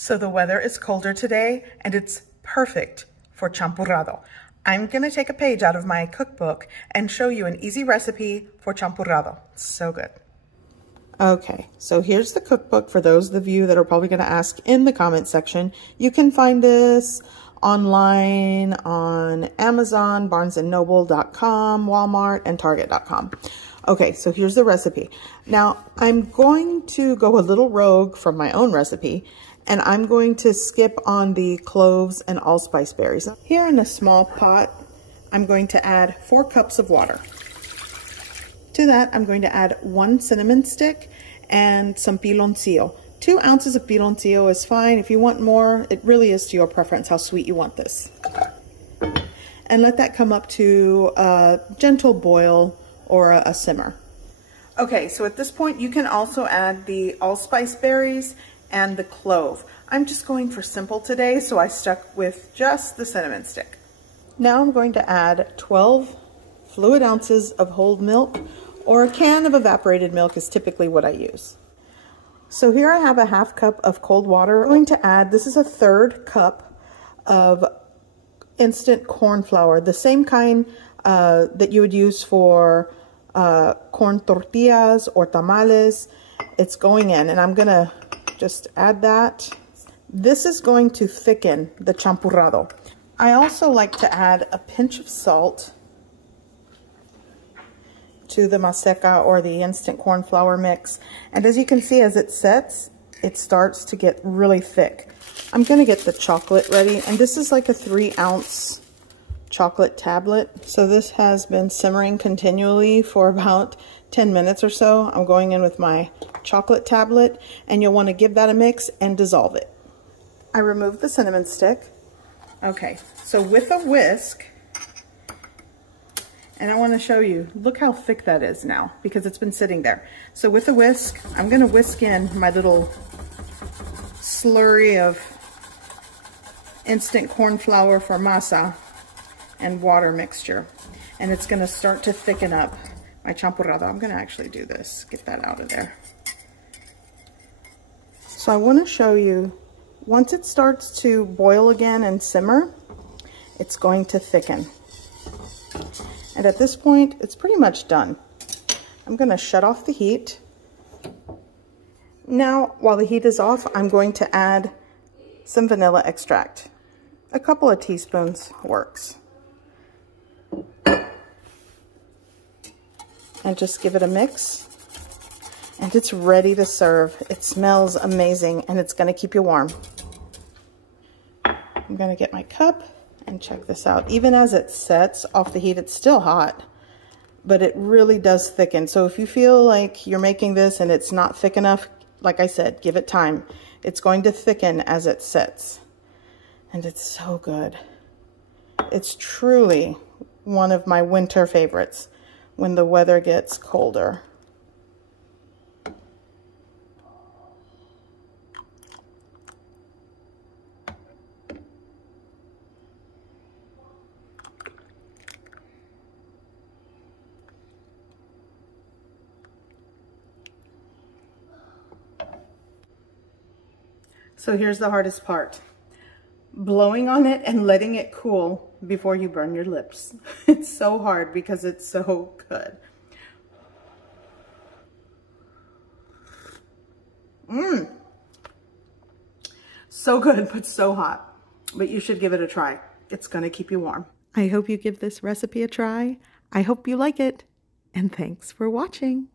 So the weather is colder today and it's perfect for champurrado. I'm gonna take a page out of my cookbook and show you an easy recipe for champurrado. It's so good. Okay, so here's the cookbook for those of you that are probably gonna ask in the comment section. You can find this online on Amazon, barnesandnoble.com, Walmart, and Target.com. Okay, so here's the recipe. Now, I'm going to go a little rogue from my own recipe, and I'm going to skip on the cloves and allspice berries. Here in a small pot, I'm going to add 4 cups of water. To that, I'm going to add 1 cinnamon stick and some piloncillo. 2 ounces of piloncillo is fine. If you want more, it really is to your preference how sweet you want this. And let that come up to a gentle boil or a simmer. Okay, so at this point, you can also add the allspice berries and the clove. I'm just going for simple today, so I stuck with just the cinnamon stick. Now I'm going to add 12 fluid ounces of whole milk, or a can of evaporated milk is typically what I use. So here I have a 1/2 cup of cold water. I'm going to add, this is a 1/3 cup of instant corn flour, the same kind that you would use for corn tortillas or tamales. It's going in, and I'm gonna just add that. This is going to thicken the champurrado. I also like to add a pinch of salt to the maseca or the instant corn flour mix. And as you can see, as it sets, it starts to get really thick. I'm gonna get the chocolate ready, and this is like a 3-ounce chocolate tablet. So this has been simmering continually for about 10 minutes or so. I'm going in with my chocolate tablet, and you'll want to give that a mix and dissolve it. I removed the cinnamon stick. Okay, so with a whisk, and I want to show you, look how thick that is now because it's been sitting there. So with a whisk, I'm going to whisk in my little slurry of instant corn flour for masa and water mixture, and it's going to start to thicken up my champurrado. I'm going to actually do this, get that out of there. So I want to show you, once it starts to boil again and simmer, it's going to thicken. And at this point, it's pretty much done. I'm going to shut off the heat. Now, while the heat is off, I'm going to add some vanilla extract. A couple of teaspoons works. And just give it a mix. And it's ready to serve. It smells amazing, and it's going to keep you warm. I'm going to get my cup and check this out. Even as it sets off the heat, it's still hot, but it really does thicken. So if you feel like you're making this and it's not thick enough, like I said, give it time. It's going to thicken as it sets. And it's so good. It's truly one of my winter favorites when the weather gets colder. So here's the hardest part. Blowing on it and letting it cool before you burn your lips. It's so hard because it's so good. So good, but so hot. But you should give it a try. It's gonna keep you warm. I hope you give this recipe a try. I hope you like it. And thanks for watching.